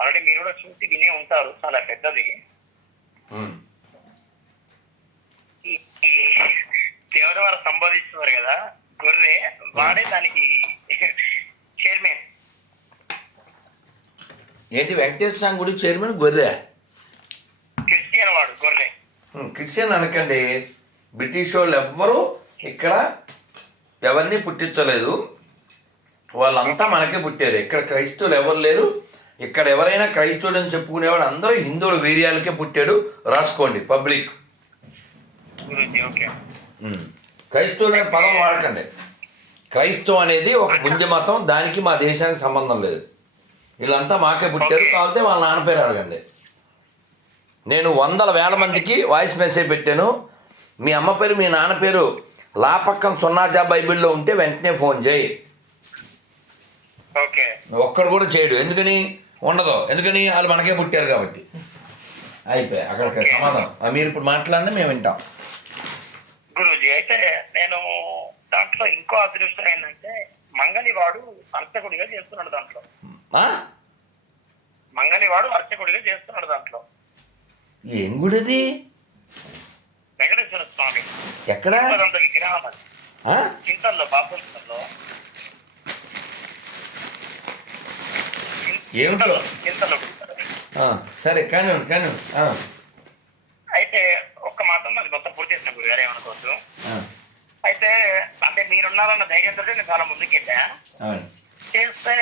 Already మీరు కూడా చూసి వినే ఉంటారు. చాలా పెద్దది. దేవుడు వారు సంబోధిస్తున్నారు కదా గొర్రె వాడే దానికి చైర్మన్. ఏంటి వెంకటేశ్వర స్వామి గుడి చైర్మన్ గొర్రె? క్రిస్టియన్ వాడు గొర్రె. క్రిస్టియన్ అనకండి. బ్రిటిష్ వాళ్ళు ఎవ్వరూ ఇక్కడ ఎవరిని పుట్టించలేదు. వాళ్ళంతా మనకే పుట్టారు ఇక్కడ క్రైస్తవులు ఎవరు లేరు? ఇక్కడ ఎవరైనా క్రైస్తవుడు అని చెప్పుకునేవాడు అందరూ హిందువుల వీర్యాలకే పుట్టాడు. రాసుకోండి పబ్లిక్. క్రైస్తవులు అనే పదం వాడకండి. క్రైస్తవం అనేది ఒక ముంజ మతం దానికి మా దేశానికి సంబంధం లేదు. వీళ్ళంతా మాకే పుట్టారు కాకపోతే వాళ్ళ నాన్న పేరు అడగండి. నేను వందల వేల మందికి వాయిస్ మెసేజ్ పెట్టాను. మీ అమ్మ పేరు మీ నాన్న పేరు లా పక్కన సున్నాజా బైబిల్లో ఉంటే వెంటనే ఫోన్ చేయి. ఓకే. ఒక్కడు కూడా చేయడు. ఎందుకని? ఉండదు. ఎందుకని? వాళ్ళు మనకే పుట్టారు కాబట్టి. అయిపోయి అక్కడ సమాధానం. మీరు ఇప్పుడు మాట్లాడినా మేము వింటాం. గురూజీ అయితే నేను దాంట్లో ఇంకో అదృష్టం ఏంటంటే మంగళివాడు అర్చకుడిగా చేస్తున్నాడు దాంట్లో. ఆ? మంగళివాడు అర్చకుడిగా చేస్తున్నాడు దాంట్లో. ఏం గుడిది? వెంకటేశ్వర స్వామి. ఎక్కడ? విగ్రహం? చింతల్లో బాపులో ఏమిటో? సరే కానీ కానీ అయితే ఒక్క మాత్రం నాకు మొత్తం పూర్తి చేసిన గురుగారు ఏమనుకోవద్దు. అయితే అంటే మీరున్నారన్న ధైర్యంతో నేను చాలా ముందుకెళ్ళా. చేస్తే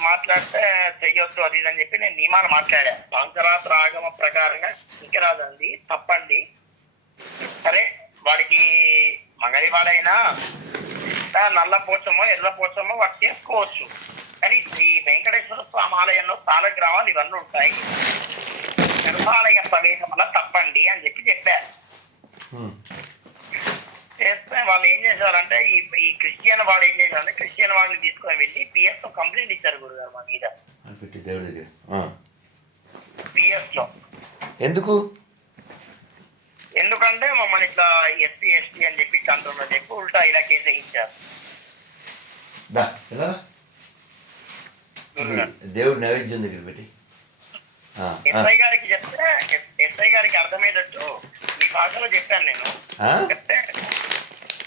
మాట్లాడితే చెయ్యొద్దు అది ఇది అని చెప్పి నేను నియమాలు మాట్లాడా. పాంచరాత్ర ఆగమ ప్రకారంగా ఇంక రాదండి తప్పండి. సరే వాడికి మంగళి వాడైనా ఆ, నల్ల పోచమో ఎర్ర పోచమో వాడు చేసుకోవచ్చు. కానీ ఈ వెంకటేశ్వర స్వామి ఆలయంలో సాలగ్రామాలు ఇవన్నీ ఉంటాయి. గర్భాలయ ప్రవేశం వల్ల తప్పండి అని చెప్పి చెప్పా ఉమ్. చేస్తే వాళ్ళు ఏం చేశారంటే ఈ ఈ క్రిస్టియన్ వాడు ఏం చేశారంటే క్రిస్టియన్ వాడిని తీసుకొని వెళ్ళి పిఎస్లో కంప్లైంట్ ఇచ్చారు గురుగారు మా మీద. పిఎస్లో. ఎందుకు? ఎందుకంటే మమ్మల్ని ఇట్లా ఎస్సీ ఎస్టీ అని చెప్పి అంటున్నారు చెప్పి ఉల్టా ఇలా కేసు ఇచ్చారు దేవుడి నైవేద్యం దగ్గర పెట్టి. ఎస్ఐ గారికి చెప్తే ఎస్ఐ గారికి అర్థమయ్యేటట్టు మీ భాషలో చెప్పాను నేను.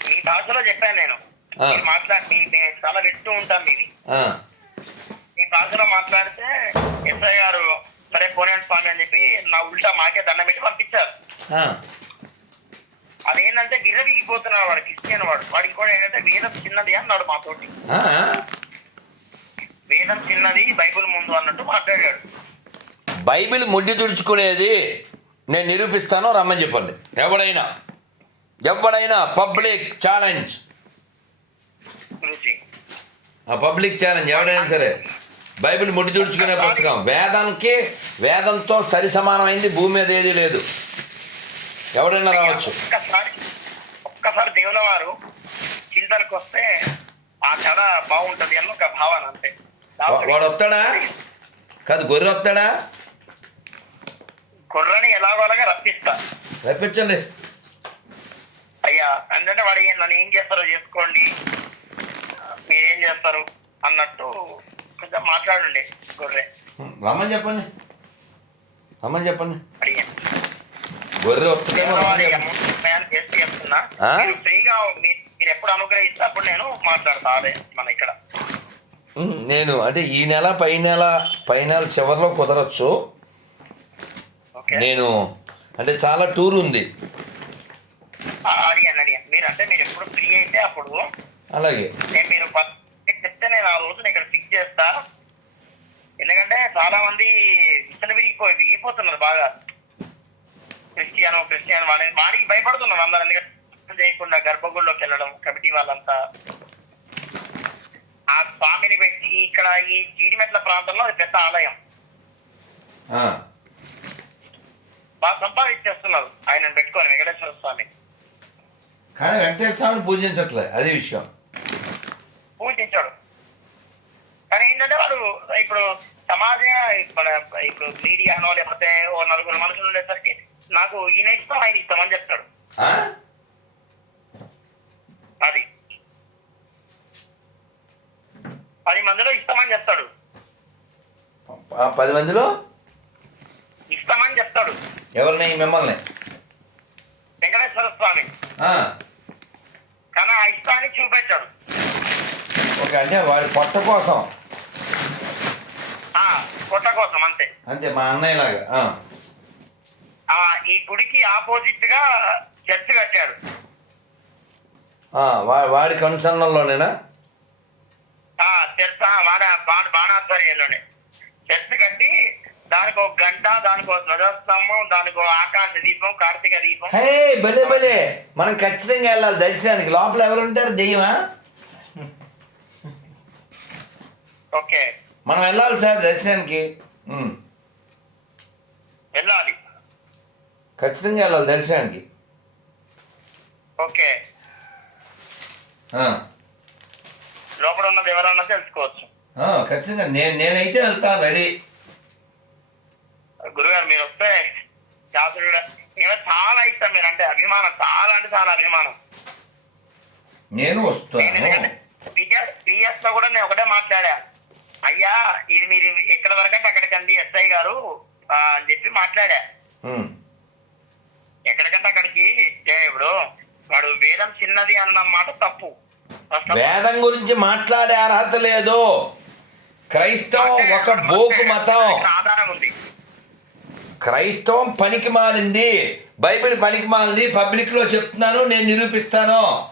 మీ భాషలో చెప్పాను నేను. మాట్లాడి చాలా వింటూ ఉంటాను మీది. మీ భాషలో మాట్లాడితే ఎస్ఐ గారు సరే పోనేంటి స్వామి అని చెప్పి నా ఉల్టా మాకే దండం పెట్టి పంపించారు. అదేంటంటే విర్రవీగిపోతున్నాడు వాడు క్రిస్టియన్ వాడు. వాడు ఇంకోటి ఏంటంటే వేదం చిన్నది అన్నాడు మాతోటి? వేదం చిన్నది బైబిల్ ముందు అన్నట్టు మాట్లాడాడు. బైబిల్ ముడ్డి తుడుచుకునేది నేను నిరూపిస్తాను రమ్మని చెప్పండి. ఎవడైనా ఎవడైనా పబ్లిక్ ఛాలెంజ్. పబ్లిక్ ఛాలెంజ్ ఎవడైనా సరే బైబిల్ ముడి తుడుచుకునే పుస్తకం. వేదానికి వేదంతో సరి సమానమైంది భూమి మీద ఏది లేదు. ఎవడైనా రావచ్చు. ఒక్కసారి ఒక్కసారి దేవుల వారు చింతనకు వస్తే ఆ కథ బాగుంటది అని ఒక భావన అంతే. వాడు వస్తాడా కాదు గొర్రె వస్తాడా కుర్రని ఎలాగోలాగా రప్పిస్తా. రప్పించండి. అయ్యా అంటే వాడు నన్ను ఏం చేస్తారో చేసుకోండి. మీరేం చేస్తారు అన్నట్టు కొంచెం మాట్లాడండి గొర్రె. రమ్మని చెప్పండి. రమ్మని చెప్పండి. అడిగాను. గొర్రె ఫ్రీగా మీరు ఎప్పుడు అనుగ్రహిస్తే అప్పుడు నేను మాట్లాడతా అదే మన ఇక్కడ. నేను అంటే ఈ నెల పై నెల పై నెల చివరిలో కుదరచ్చు. ఓకే. నేను అంటే చాలా టూర్ ఉంది. మీరు అంటే మీరు ఎప్పుడు ఫ్రీ అయితే అప్పుడు అలాగే. నేను మీరు చెప్తే నేను ఆ రోజున ఇక్కడ ఫిక్స్ చేస్తా. ఎందుకంటే చాలా మంది విచ్చలు విరిగిపోయి విరిగిపోతున్నారు బాగా. క్రిస్టియన్ క్రిస్టియన్ వాడి వాడికి భయపడుతున్నారు అందరు. ఎందుకంటే చేయకుండా గర్భగుడిలోకి వెళ్ళడం కమిటీ వాళ్ళంతా. ఆ స్వామిని పెట్టి ఇక్కడ ఈ జీడిమెట్ల ప్రాంతంలో అది పెద్ద ఆలయం. బాగా సంపాదించేస్తున్నారు ఆయన పెట్టుకొని వెంకటేశ్వర స్వామి. కానీ వెంకటేశ్వర స్వామిని పూజించట్లే అది విషయం. పూజించాడు. కానీ ఏంటంటే వాడు ఇప్పుడు సమాజ మన ఇప్పుడు మీడియానో లేకపోతే ఓ నలుగురు మనుషులు ఉండేసరికి నాకు ఈయన ఇష్టం ఆయన ఇష్టం అని చెప్తాడు? అది. పది మందిలో అని చెప్తాడు. పది మందిలో? ఇస్తామని చెప్తాడు. ఎవరిని? మిమ్మల్ని. వెంకటేశ్వర స్వామి. ఆ, కానీ ఆ ఇష్టాన్ని చూపెట్టాడు. ఓకే అంటే వాడి పొట్ట కోసం. ఆ కొట్ట కోసం అంతే. అంతే మా అన్నయ్యలాగా ఆ, ఆ ఈ గుడికి ఆపోజిట్గా చర్చ్ కట్టాడు వాడి కనుసన్నల్లోనేనా? ఆ చర్చ్ ఆ, వాడ బాణ బాణాధ్వర్యంలోనే. చర్చ్ కట్టి దానికి ఒక గంట దానికి ఒక ధ్వజస్తంభం దానికి ఒక ఆకాశ దీపం కార్తీక దీపం. హే భలే భలే. మనం ఖచ్చితంగా వెళ్ళాలి దర్శనానికి. లోపల ఎవరు ఉంటారు? దెయ్యమా? ఓకే. మనం వెళ్ళాలి సార్ దర్శనానికి. వెళ్ళాలి. ఖచ్చితంగా వెళ్ళాలి దర్శనానికి. ఓకే. లోపల ఉన్నది ఎవరన్నా తెలుసుకోవచ్చు ఖచ్చితంగా. నేను నేనైతే వెళ్తాను రెడీ. గురుగారు మీరు వస్తే శాస్త్రుడు చాలా ఇష్టం మీరు అంటే అభిమానం చాలా అంటే చాలా అభిమానం. నేను వస్తాను. లో కూడా నేను ఒకటే మాట్లాడా. అయ్యా ఇది మీరు ఎక్కడ వరకు అంటే అక్కడికండి ఎస్ఐ గారు అని చెప్పి మాట్లాడా. ఎక్కడికంటే అక్కడికి ఇప్పుడు వాడు వేదం చిన్నది అన్న మాట తప్పు. వేదం గురించి మాట్లాడే అర్హత లేదు. క్రైస్తవం ఒక బోకు మతం. క్రైస్తవం పనికి మాలింది. బైబిల్ పనికి మాలింది. పబ్లిక్లో చెప్తున్నాను నేను నిరూపిస్తాను.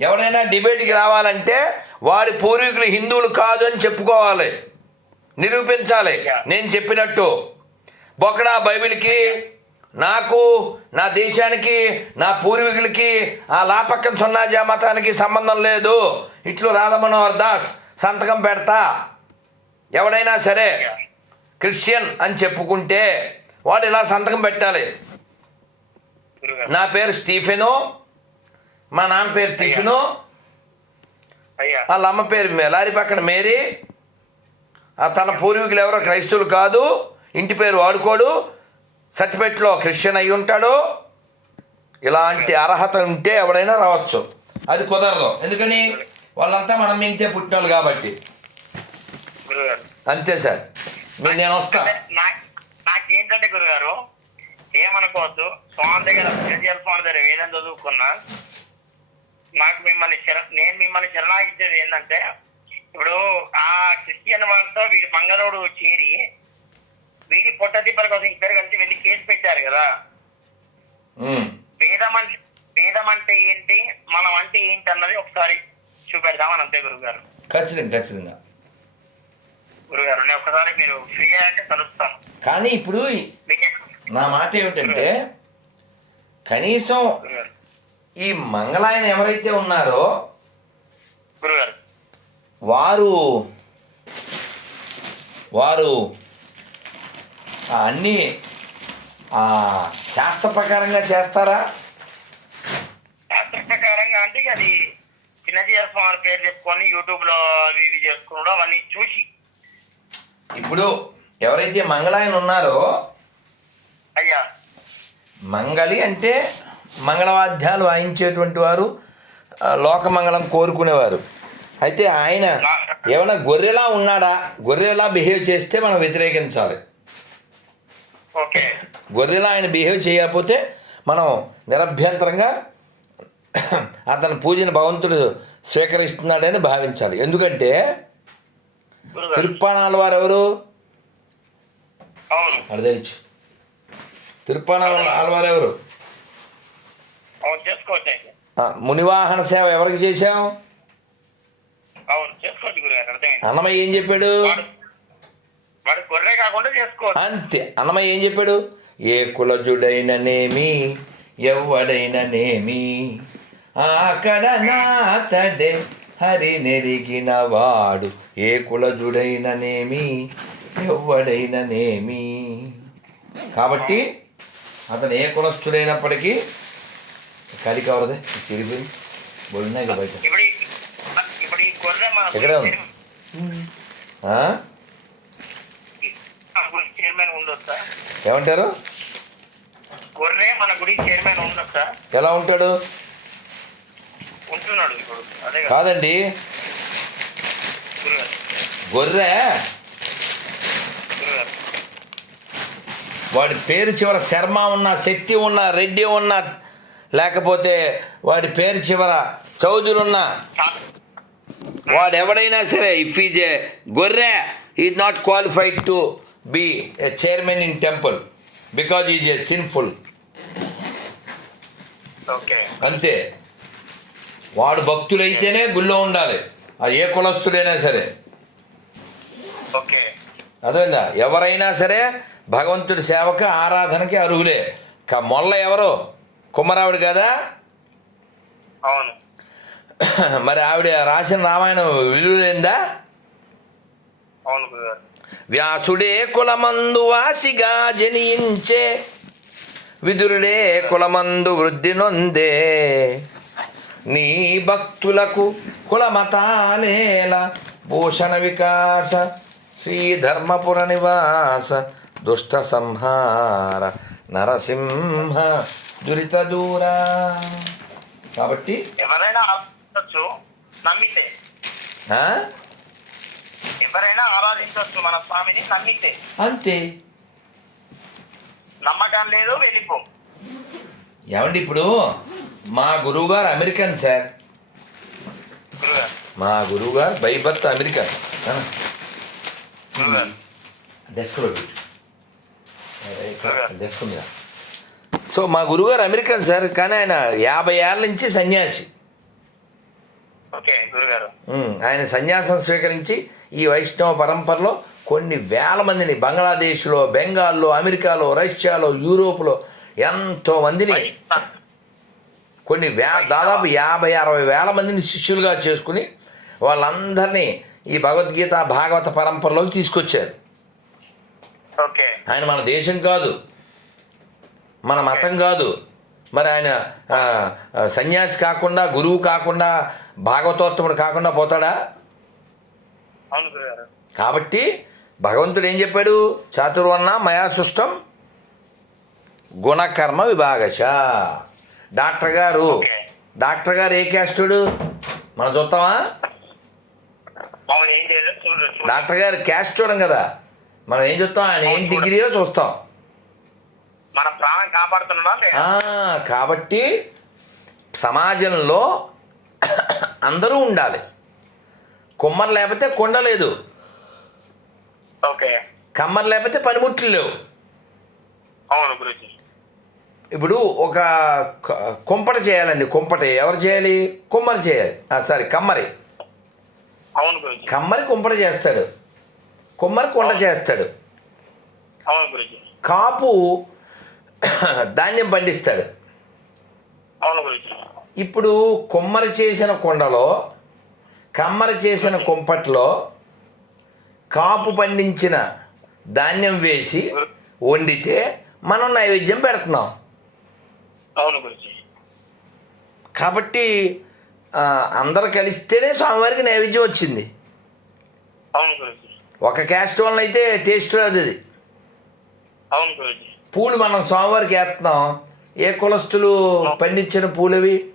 ఎవరైనా డిబేట్కి రావాలంటే వాడి పూర్వీకులు హిందువులు కాదు అని చెప్పుకోవాలి. నిరూపించాలి. నేను చెప్పినట్టు. బొకడా బైబిల్కి నాకు నా దేశానికి నా పూర్వీకులకి ఆ లాపక్కన సున్నాజా మతానికి సంబంధం లేదు. ఇట్లు రాధమనోహర్ దాస్ సంతకం పెడతా. ఎవడైనా సరే క్రిస్టియన్ అని చెప్పుకుంటే వాడు ఇలా సంతకం పెట్టాలి. నా పేరు స్టీఫెను మా నాన్న పేరు టిఫిను అయ్యా. వాళ్ళ అమ్మ పేరు మెలారి పక్కన మేరీ తన పూర్వీకులు ఎవరో క్రైస్తవులు కాదు ఇంటి పేరు వాడుకోడు సర్టిఫికెట్లో క్రిస్టియన్ అయి ఉంటాడు ఇలాంటి అర్హత ఉంటే ఎవడైనా రావచ్చు. అది కుదరదు. ఎందుకని? వాళ్ళంతా మనం మింగితే పుట్టినోళ్ళు కాబట్టి. గురుగారు అంతే సార్. మీరు నేను వస్తా. నాకేంటంటే గురుగారు ఏమనుకోవద్దు. స్వామి దగ్గర విజయాల స్వామి దగ్గర వేదం చదువుకున్నా నాకు మిమ్మల్ని శర నేను మిమ్మల్ని శరణాగించేది ఏంటంటే ఇప్పుడు ఆ క్రిస్టియన్ వాళ్ళతో వీడి మంగళోడు చేరి వీడి పొట్ట తిప్పల కోసం ఇద్దరు కలిసి వెళ్ళి కేసు పెట్టారు కదా. వేదం అంటే వేదం అంటే ఏంటి మనం అంటే ఏంటి అన్నది ఒకసారి చూపెడదామని అంతే గురుగారు. ఖచ్చితంగా ఖచ్చితంగా. గురుగారు నేను ఒకసారి మీరు ఫ్రీ అంటే కలుస్తాను. కానీ ఇప్పుడు నా మాట ఏమిటంటే కనీసం ఈ మంగళాయన ఎవరైతే ఉన్నారో గురుగారు. వారు వారు అన్నీ ఆ శాస్త్ర ప్రకారంగా చేస్తారా? శాస్త్ర ప్రకారంగా అంటే అది చిన్నజీఆర్ స్వామి పేరు చెప్పుకొని యూట్యూబ్లో అవి ఇవి చేసుకోవడం అవన్నీ చూసి. ఇప్పుడు ఎవరైతే మంగళాయన ఉన్నారో అయ్యా. మంగళి అంటే మంగళవాద్యాలు వాయించేటువంటి వారు లోకమంగళం కోరుకునేవారు. అయితే ఆయన ఏమైనా గొర్రెలా ఉన్నాడా? గొర్రెలా బిహేవ్ చేస్తే మనం వ్యతిరేకించాలి. గొర్రెలా ఆయన బిహేవ్ చేయకపోతే మనం నిరభ్యంతరంగా అతని పూజను భగవంతుడు స్వీకరిస్తున్నాడని భావించాలి. ఎందుకంటే తిరుప్పాణాల వారు ఎవరు అడదచ్చు తిరుప్పాణాల వారు ఎవరు మునివాహన సేవ ఎవరికి చేశాం? అన్నమయ్య ఏం చెప్పాడు? వాడు గొర్రె కాకుండా చేసుకోవచ్చు అంతే. అన్నమయ్య ఏం చెప్పాడు? ఏ కులజుడైననేమి ఎవడైననేమి అక్కడ నాతడే హరి నెరిగిన వాడు ఏ కులజుడైననేమి ఎవడైననేమి కాబట్టి అతను ఏ కులస్థుడైనప్పటికీ కలి కవరదే కదా బయట. ఎక్కడ ఉంది? చైర్మన్ ఉండొచ్చా ఏమంటారు? గొర్రె మన గుడి చైర్మన్ ఉండొచ్చా ఎలా ఉంటాడు? ఉంటున్నాడు ఇప్పుడు అదే కదా. కాదండి. గొర్రె? వాడి పేరు చివర శర్మ ఉన్న శక్తి ఉన్న రెడ్డి ఉన్న లేకపోతే వాడి పేరు చివర చౌదరి ఉన్న వాడు ఎవడైనా సరే ఇఫ్ ఈజ్ ఏ గొర్రె is not qualified to be a chairman in temple because is a sinful అంతే. వాడు భక్తులైతేనే గుళ్ళో ఉండాలి. అది ఏ కులస్తుడైనా సరే. అర్థమైందా? ఎవరైనా సరే భగవంతుడి సేవకు ఆరాధనకి అర్హులే. మొల్ల ఎవరు? కుమ్మరావుడు కదా? అవును. మరి ఆవిడ రాసిన రామాయణం విలువలేందా అవును వ్యాసుడే కులమందు వాసిగా జనించే. విదురుడే కులమందు వృద్ధి నొందే. నీ భక్తులకు కులమతానేల భూషణ వికాస శ్రీధర్మపుర నివాస దుష్ట సంహార నరసింహ దురిత దూరా. కాబట్టి ఎవరైనా నమ్మితే? ఎవరైనా ఆరాధించవచ్చు మన స్వామిని నమ్మితే. అంతే. నమ్మకం లేదు వెళ్ళిపో. ఏమండి ఇప్పుడు? మా గురువుగారు అమెరికన్ సార్. గురుగారు మా గురువుగారు బై బర్త్ అమెరికా గురుగారు డెస్క్లో డెస్క్ సో మా గురువుగారు అమెరికన్ సార్ కానీ ఆయన యాభై ఏళ్ళ నుంచి సన్యాసి. గురుగారు ఆయన సన్యాసం స్వీకరించి ఈ వైష్ణవ పరంపరలో కొన్ని వేల మందిని బంగ్లాదేశ్లో బెంగాల్లో అమెరికాలో రష్యాలో యూరోప్లో ఎంతో మందిని కొన్ని వే దాదాపు యాభై అరవై వేల మందిని శిష్యులుగా చేసుకుని వాళ్ళందరినీ ఈ భగవద్గీత భాగవత పరంపరలోకి తీసుకొచ్చారు. ఓకే. ఆయన మన దేశం కాదు మన మతం కాదు. మరి ఆయన సన్యాసి కాకుండా గురువు కాకుండా భాగవతోత్తముడు కాకుండా పోతాడా? కాబట్టి భగవంతుడు ఏం చెప్పాడు? చాతుర్వర్ణ మయా సృష్టం గుణకర్మ విభాగశ. డాక్టర్ గారు. డాక్టర్ గారు ఏ క్యాస్టుడు మనం చూస్తామా డాక్టర్ గారు క్యాస్ట్ చూడం కదా. మనం ఏం చూస్తాం? ఆయన ఏం డిగ్రీయో చూస్తాం. మన ప్రాణం కాపాడుతున్నాడా కాబట్టి సమాజంలో అందరూ ఉండాలి. కుమ్మర్ లేకపోతే కొండ లేదు. ఓకే. కమ్మర్ లేకపోతే పనిముట్లు లేవు. ఇప్పుడు ఒక కుంపట చేయాలండి కుంపట. ఎవరు చేయాలి? కుమ్మరి చేయాలి. సారీ కమ్మరి. కమ్మరి కుంపట చేస్తాడు. కుమ్మరి కొండ చేస్తాడు. కాపు ధాన్యం పండిస్తాడు. ఇప్పుడు కుమ్మరి చేసిన కుండలో కమ్మరి చేసిన కుంపట్లో కాపు పండించిన ధాన్యం వేసి వండితే మనం నైవేద్యం పెడుతున్నాం. కాబట్టి అందరూ కలిస్తేనే స్వామివారికి నైవేద్యం వచ్చింది. ఒక క్యాస్ట్ వల్ల అయితే టేస్ట్ రాదు అది. పూలు మనం స్వామివారికి వేస్తున్నాం. ఏ కులస్తులు పండించిన పూలవి?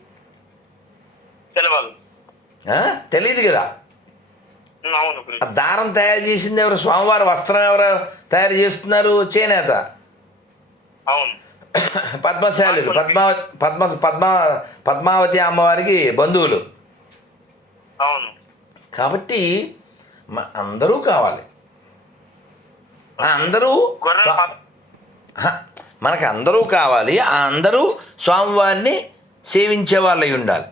తెలియదు కదా. ఆ దారం తయారు చేసింది ఎవరు? స్వామివారి వస్త్రం ఎవరు తయారు చేస్తున్నారు? చేనేత. అవును. పద్మశాలులు. పద్మా పద్మ పద్మ పద్మావతి అమ్మవారికి బంధువులు. అవును. కాబట్టి అందరూ కావాలి. అందరూ మనకు అందరూ కావాలి. ఆ అందరూ స్వామివారిని సేవించే వాళ్ళై ఉండాలి.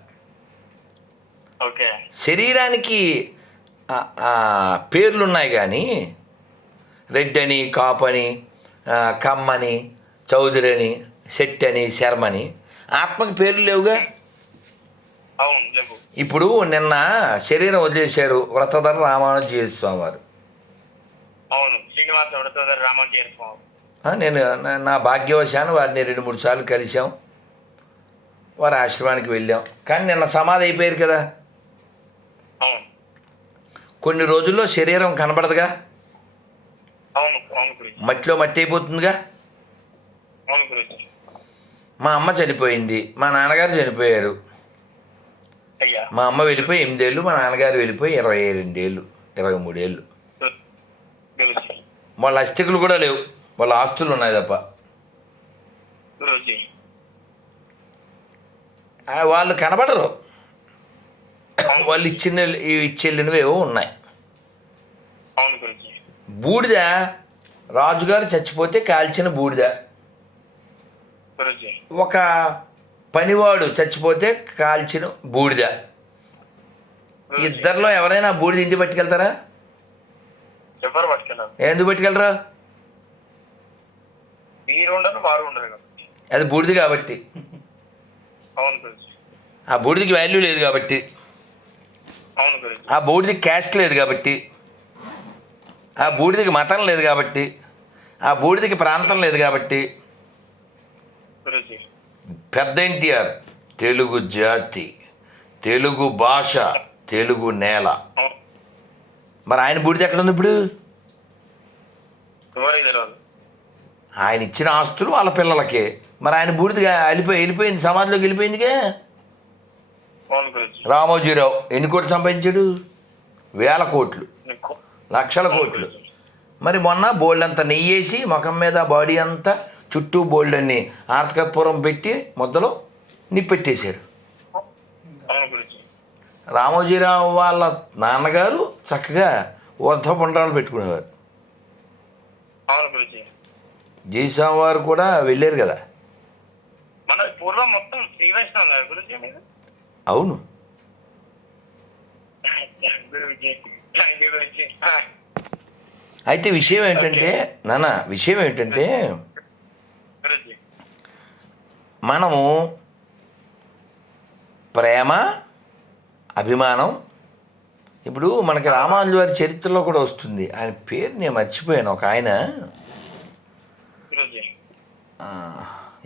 శరీరానికి పేర్లున్నాయి కానీ రెడ్డని కాపని ఆ, కమ్మని చౌదరి శెట్టి అని శర్మని ఆత్మకి పేర్లు లేవుగా? ఇప్పుడు నిన్న శరీరం వదిలేశారు వ్రతధర రామానుజీ స్వామి. వారు నేను నా- భాగ్యవశాన్ని వారిని రెండు మూడు సార్లు కలిసాం వారి ఆశ్రమానికి వెళ్ళాం. కానీ నిన్న సమాధి అయిపోయారు కదా. కొన్ని రోజుల్లో శరీరం కనబడదుగా? మట్టిలో మట్టి అయిపోతుందిగా? మా అమ్మ చనిపోయింది మా నాన్నగారు చనిపోయారు. అయ్యా. మా అమ్మ వెళ్ళిపోయి ఎనిమిదేళ్ళు మా నాన్నగారు వెళ్ళిపోయి ఇరవై రెండేళ్ళు ఇరవై మూడేళ్ళు. వాళ్ళ అస్థికులు కూడా లేవు వాళ్ళ ఆస్తులు ఉన్నాయి తప్ప. వాళ్ళు కనబడరు. వాళ్ళు ఇచ్చిన ఇచ్చెళ్ళినవి ఏవో ఉన్నాయి. బూడిద రాజుగారు చచ్చిపోతే కాల్చిన బూడిద. ఒక పనివాడు చచ్చిపోతే కాల్చిన బూడిద. ఇద్దరిలో ఎవరైనా బూడిద ఇంటి పట్టుకెళ్తారా? ఎందుకు పట్టుకెళ్ళరా? అది బూడిద కాబట్టి. ఆ బూడిదకి వాల్యూ లేదు కాబట్టి. ఆ బూడిదకి క్యాస్ట్ లేదు కాబట్టి ఆ బూడిదకి మతం లేదు కాబట్టి ఆ బూడిదకి ప్రాంతం లేదు కాబట్టి పెద్ద ఎన్టీఆర్ తెలుగు జాతి తెలుగు భాష తెలుగు నేల. మరి ఆయన బూడిద ఎక్కడ ఉంది ఇప్పుడు ఆయన ఇచ్చిన ఆస్తులు వాళ్ళ పిల్లలకే. మరి ఆయన బూడిదగా వెళ్ళిపోయి వెళ్ళిపోయింది సమాజంలోకి వెళ్ళిపోయిందిగా? రామోజీరావు ఎన్ని కోట్లు సంపాదించాడు? వేల కోట్లు. లక్షల కోట్లు. మరి మొన్న బోల్డ్ అంతా నెయ్యేసి ముఖం మీద బాడీ అంతా చుట్టూ బోల్డ్ అన్ని ఆర్తకపురం పెట్టి మొదలు నిప్పెట్టేశారు. రామోజీరావు వాళ్ళ నాన్నగారు చక్కగా ఊర్ధ పుండ్రాలు పెట్టుకునేవారు జయస్వామి వారు కూడా వెళ్ళారు కదా. మన పూర్వం మొత్తం మీరు అవును. అయితే విషయం ఏంటంటే నాన్న విషయం ఏంటంటే మనము ప్రేమ అభిమానం ఇప్పుడు మనకి రామానుజు వారి చరిత్రలో కూడా వస్తుంది. ఆయన పేరు నేను మర్చిపోయాను. ఒక ఆయన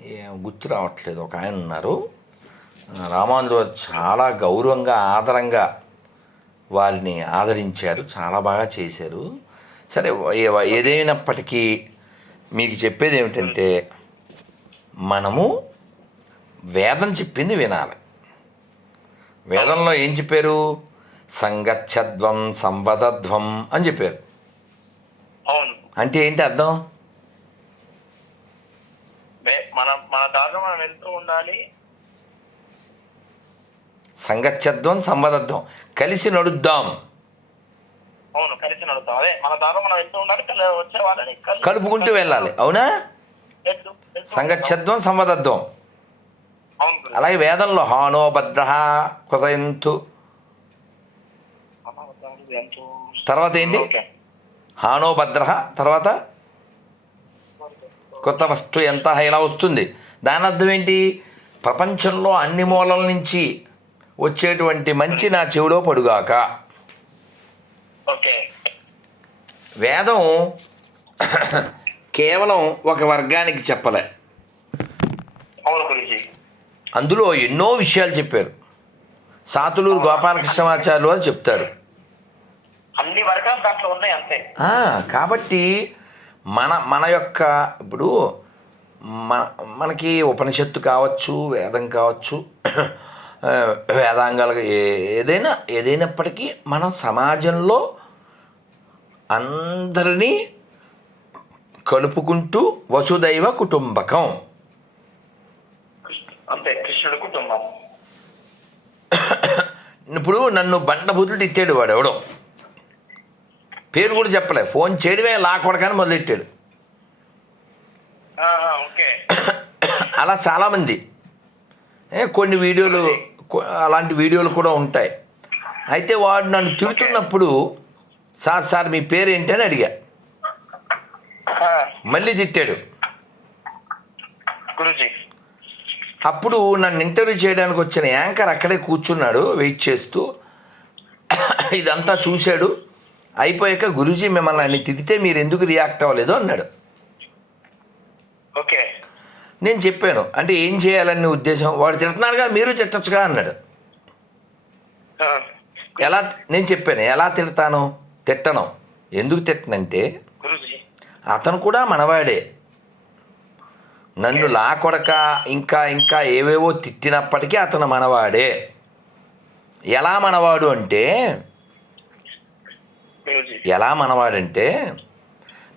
ఏం గుర్తు రావట్లేదు. ఒక ఆయన ఉన్నారు. ఆ, రామానుజు వారు చాలా గౌరవంగా ఆదరంగా వారిని ఆదరించారు. చాలా బాగా చేశారు. సరే ఏదైనప్పటికీ మీకు చెప్పేది ఏమిటంటే మనము వేదం చెప్పింది వినాలి. వేదంలో ఏం చెప్పారు? సంగచ్చధ్వం సంవదధ్వం అని చెప్పారు. అవును. అంటే ఏంటి అర్థం? మనం మన దారిలో మనం వెళ్తూ ఉండాలి. సంగచ్చధ్వం సంవదధ్వం కలిసి నడుద్దాం. అవును కలిసి నడుస్తాం అదే మన దారిలో మనం వెళ్తూ ఉండాలి కల- వచ్చే వాళ్ళని కలు- కలుపుకుంటూ వెళ్ళాలి. అవునా? అవును గురూజీ. అలాగే వేదంలో హానోబద్ధ కృతయంతు. ఎంతో- తర్వాత ఏంటి? ఓకే. హానోభద్ర తర్వాత? కొత్త వస్తు ఎంత ఇలా వస్తుంది. దాని అర్థం ఏంటి? ప్రపంచంలో అన్ని మూలల నుంచి వచ్చేటువంటి మంచి నా చెవిలో పడుగాక. ఓకే. వేదం కేవలం ఒక వర్గానికి చెప్పలే. అందులో ఎన్నో విషయాలు చెప్పారు. సాతులూరు గోపాలకృష్ణమాచార్యులు అని చెప్తారు. అన్ని వర్గాలు దాంట్లో ఉన్నాయి అంతే. ఆ, కాబట్టి మన మన యొక్క ఇప్పుడు మన మనకి ఉపనిషత్తు కావచ్చు వేదం కావచ్చు వేదాంగాలు ఏదైనా ఏదైనప్పటికీ మనం సమాజంలో అందరినీ కలుపుకుంటూ వసుదైవ కుటుంబకం. అంతే కృష్ణుడి కుటుంబం. ఇప్పుడు నన్ను బండబుద్ధులు తిట్టాడు వాడు ఎవడో పేరు కూడా చెప్పలే ఫోన్ చేయడమే లాకొడకని మొదలెట్టాడు. అలా చాలామంది. కొన్ని వీడియోలు అలాంటి వీడియోలు కూడా ఉంటాయి. అయితే వాడు నన్ను తిడుతున్నప్పుడు సార్ సార్ మీ పేరు ఏంటి అని అడిగా. మళ్ళీ తిట్టాడు. గురూజీ. అప్పుడు నన్ను ఇంటర్వ్యూ చేయడానికి వచ్చిన యాంకర్ అక్కడే కూర్చున్నాడు వెయిట్ చేస్తూ. ఇదంతా చూశాడు. అయిపోయాక గురూజీ మిమ్మల్ని అన్ని తిడితే మీరు ఎందుకు రియాక్ట్ అవ్వలేదు? అన్నాడు. ఓకే. నేను చెప్పాను. అంటే ఏం చేయాలని ఉద్దేశం? వాడు తిడుతున్నాడుగా మీరు తిట్టచ్చుగా అన్నాడు. ఎలా నేను చెప్పాను ఎలా తిడతాను? తిట్టను. ఎందుకు తిట్టనంటే అతను కూడా మనవాడే. నన్ను లా కొడక ఇంకా ఇంకా ఏవేవో తిట్టినప్పటికీ అతను మనవాడే. ఎలా మనవాడు అంటే ఎలా మనవాడంటే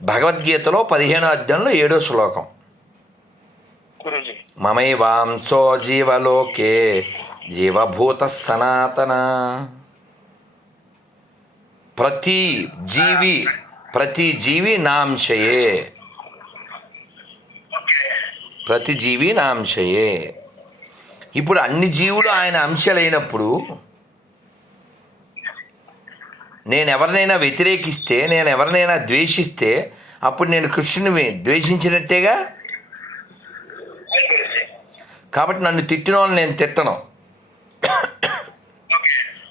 భగవద్గీతలో పదిహేనో అధ్యాయంలో ఏడో శ్లోకం. మమైవాంసో జీవలోకే జీవభూత సనాతన. ప్రతి జీవి ప్రతి జీవి నాంశయే. ప్రతి జీవి నాంశయే. ఇప్పుడు అన్ని జీవులు ఆయన అంశలైనప్పుడు నేను ఎవరినైనా వ్యతిరేకిస్తే నేను ఎవరినైనా ద్వేషిస్తే అప్పుడు నేను కృష్ణుని ద్వేషించినట్టేగా? కాబట్టి నన్ను తిట్టిన వాళ్ళని నేను తిట్టను.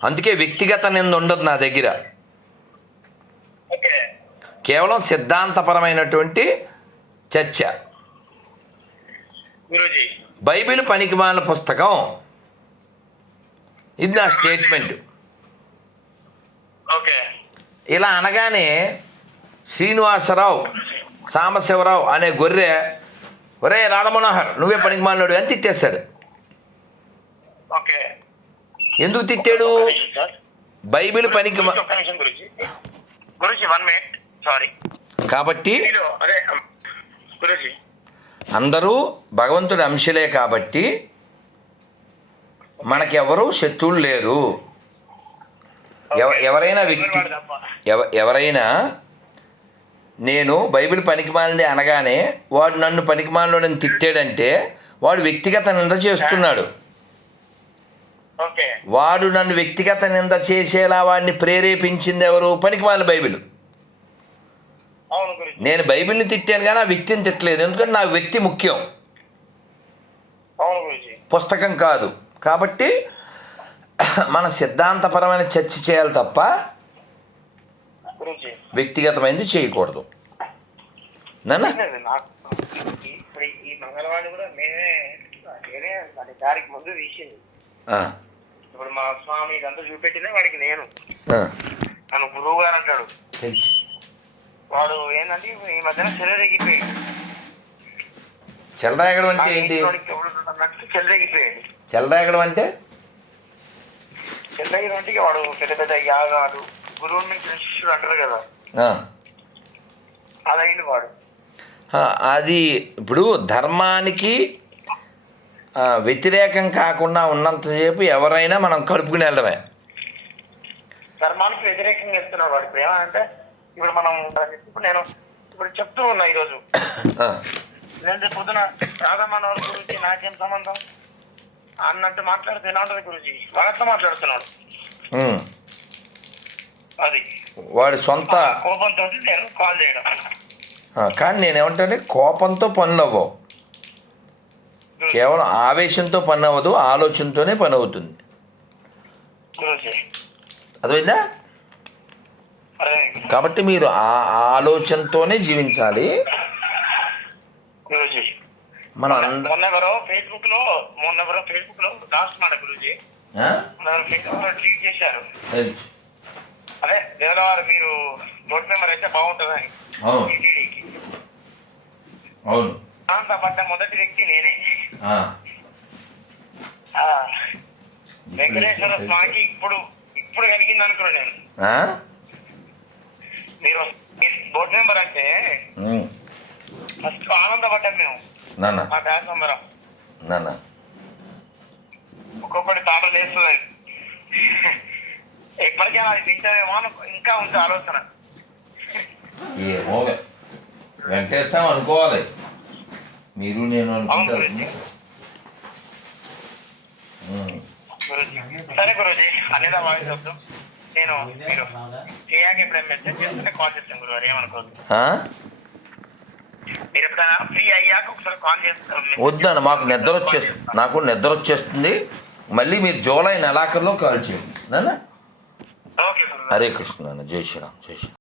అందుకే వ్యక్తిగత నింద ఉండదు నా దగ్గర. కేవలం సిద్ధాంతపరమైనటువంటి చర్చ. బైబిల్ పనికిమాలిన పుస్తకం. ఇది నా స్టేట్మెంట్. ఓకే. ఇలా అనగానే శ్రీనివాసరావు సాంబశివరావు అనే గొర్రె ఒరే రాధమనోహర్ నువ్వే పనికిమాలినాడు అని తిట్టేస్తాడు. ఓకే. ఎందుకు తిట్టాడు. బైబిల్ పనికి కాబట్టి అందరూ భగవంతుడి అంశలే కాబట్టి మనకెవరు శత్రువులు లేరు. ఎవ- ఎవరైనా వ్యక్తి ఎవ ఎవరైనా నేను బైబిల్ పనికిమాలింది అనగానే వాడు నన్ను పనికిమాలినోడని తిట్టాడంటే వాడు వ్యక్తిగత నింద చేస్తున్నాడు. వాడు నన్ను వ్యక్తిగత నింద చేసేలా వాడిని ప్రేరేపించింది ఎవరు? పనికిమాలిన బైబిల్. నేను బైబిల్ని తిట్టాను కానీ ఆ వ్యక్తిని తిట్టలేదు. ఎందుకంటే నాకు వ్యక్తి ముఖ్యం. పుస్తకం కాదు. కాబట్టి మన సిద్ధాంతపరమైన చర్చ చేయాలి తప్ప వ్యక్తిగతమైనది చేయకూడదు. నాన్న? ఈ- మంగళవారం కూడా మేమే నేనే దాని దారికి ముందు తీసింది ఇప్పుడు మా స్వామి ఇదంతా వాడికి నేను. ఆ, నన్ను గురువు గారు అంటాడు. వాడు ఏంటంటే ఈ మధ్యన చెలరేగిపోయాడు. చెలరేగడం అంటే ఏంటి? చెలరేగిపోయాడు. చెలరేగడం అంటే? చెలరేగడం అంటే వాడు పెద్ద పెద్ద యాగాలు గురువు నుంచి శిష్యుడు అంటారు కదా. అదైంది వాడు అది ఇప్పుడు ధర్మానికి వ్యతిరేకం కాకుండా ఉన్నంతసేపు ఎవరైనా మనం కలుపుకుని వెళ్ళడమే. ధర్మానికి వ్యతిరేకంగా వెళ్తున్నాడు వాడు ఇప్పుడు ఏమంటే ఇప్పుడు మనం ఇప్పుడు నేను ఇప్పుడు చెప్తూ ఉన్నా ఈరోజు. లేదంటే పొద్దున రాధమానవర్ గురించి నాకేం సంబంధం? అన్నట్టు మాట్లాడితే ఎలా ఉంటుంది గురుజీ. వాళ్ళతో మాట్లాడుతున్నాడు. అది వాడి సొంత కోపంతో నేను కాల్ చేయడం కానీ నేను ఏమంటే కోపంతో పనులు అవ్వవు కేవలం ఆవేశంతో పని అవ్వదు ఆలోచనతోనే పని అవుతుంది అర్థమైందా? కాబట్టి మీరు ఆ ఆలోచనతోనే జీవించాలి. మనం అంద మొన్నెవరో ఫేస్బుక్లో ఫేస్బుక్ గురుజీ? మొన్న ఫేస్బుక్లో ట్వీట్ చేశారు. అదే దేవరావారు మీరు బోర్డు మెంబర్ అయితే బాగుంటుందని అవును. టీటీడీకి అవును. పడ్డ మొదటి వ్యక్తి నేనే. వెంకటేశ్వర స్వామికి ఇప్పుడు ఇప్పుడు కలిగింది అనుకున్నాను నేను? మీరు బోర్డు మెంబర్ అంటే. ఫస్ట్ ఆనందపడ్డాం మేము. మా బ్యాచ్ నాన్న. ఒక్కొక్కటి తాటలు వేస్తుంది ఎప్పటికైనా అది తింటామేమో అని ఇంకా ఉంది ఆలోచన. ఏమో వెంకటేశ్వరం అనుకోవాలి. మీరు నేను అనుకుంటారు. సరే గురుజీ అన్నిదా వాయిస్ వద్దు నేను మీరు చేయాక ఎప్పుడైనా మెసేజ్ చేస్తే కాల్ చేస్తాను గురువారు ఏమనుకోదు? మీరు ఎప్పుడైనా ఫ్రీ అయ్యాక ఒకసారి కాల్ చేస్తాను వద్దన్న మాకు నిద్ర వచ్చేస్తుంది నాకు నిద్ర వచ్చేస్తుంది. మళ్ళీ మీరు జూలై నెలాఖరులో కాల్ చేయండి. నాన్న ఓకే గురుగారు హరే కృష్ణ నాన్న జై శ్రీరామ్ జై శ్రీరామ్